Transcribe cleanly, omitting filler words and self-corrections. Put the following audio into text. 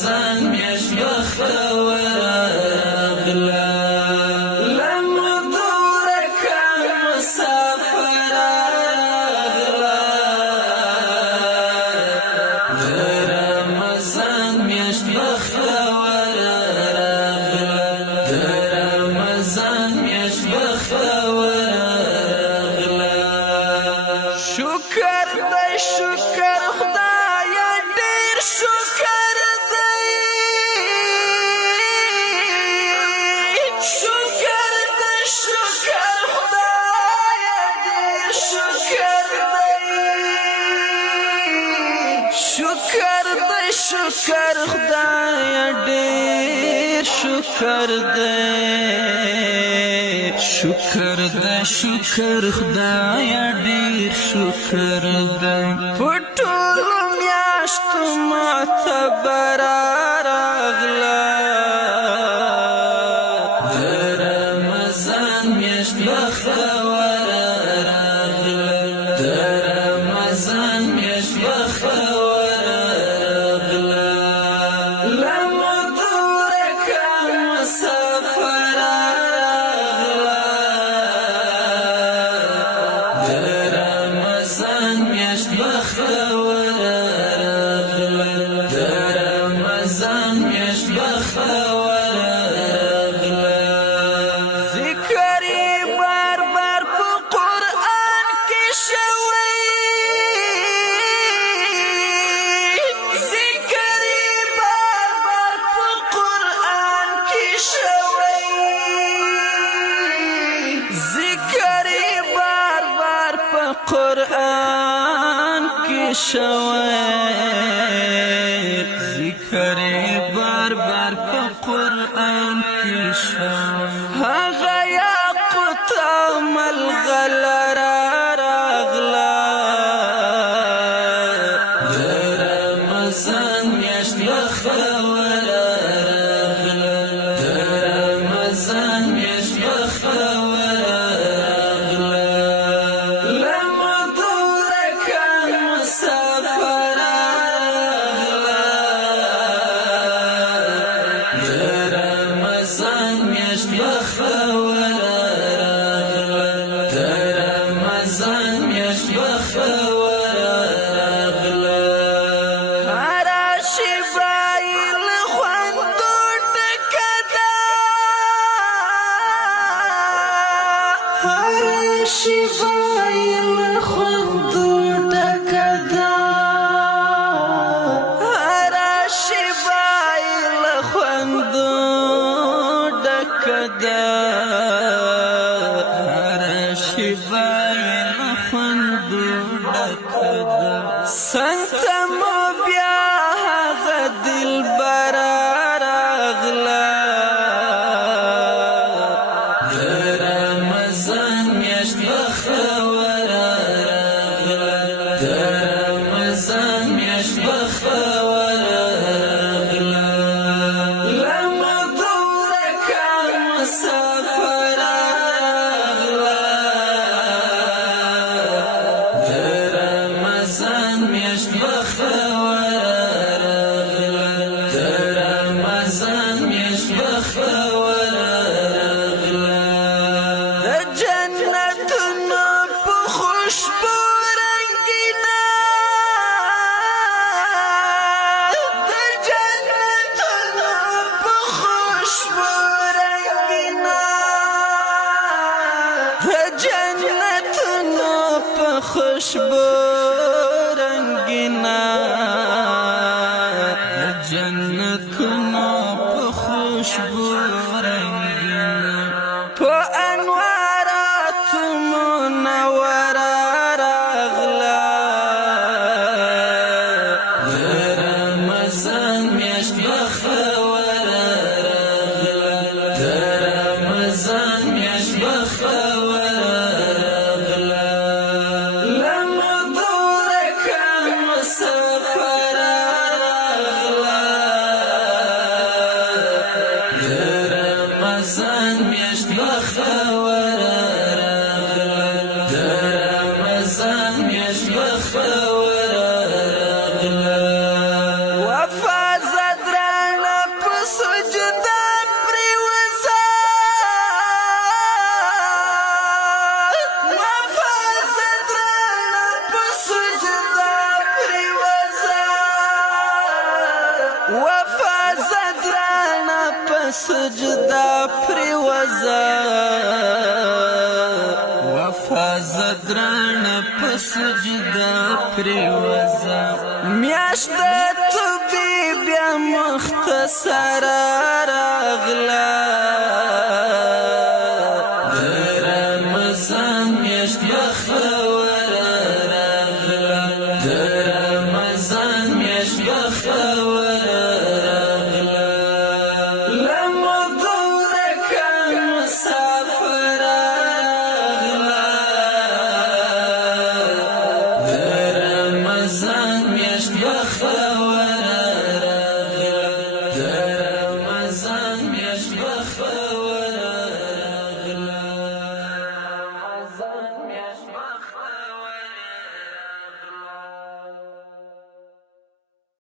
رمضان میاشت بختوره راغله شکر دی شکر خدایا ډیر شکر دی شکر دی شکر خدایا ډیر شکر دی شکر دی شکر خدایا ډیر شکر دی شکر دی شکر خدایا ډیر شکر دی پټول میاشت معتبر راغله د رمضان میاشت بختوره راغله د رمضان میاشت بختوره راغله لمدورکه مسافر قرآن کی شوی ذکر بار بار په قرآن کی شوی هغه یاقوت ملغلره راغله د رمضان میاشت بختوره راغله د رمضان میاشت بختوره شفایل خوندو ډکدا هر شفایل خوندو ډکدا هر شفایل خوندو ډکدا سنت مو بیا هغه دلبر راغله خوشبو رنگینا جنتنا په خوشبو رنگینا په انوارات منور راغله د رمضان میاشت بختوره راغله د رمضان میاشت بختوره وفازت را سجدا پریوزا وفا زگران پا سجدا پریوزا میاشت طبیب یا مختصر راغلا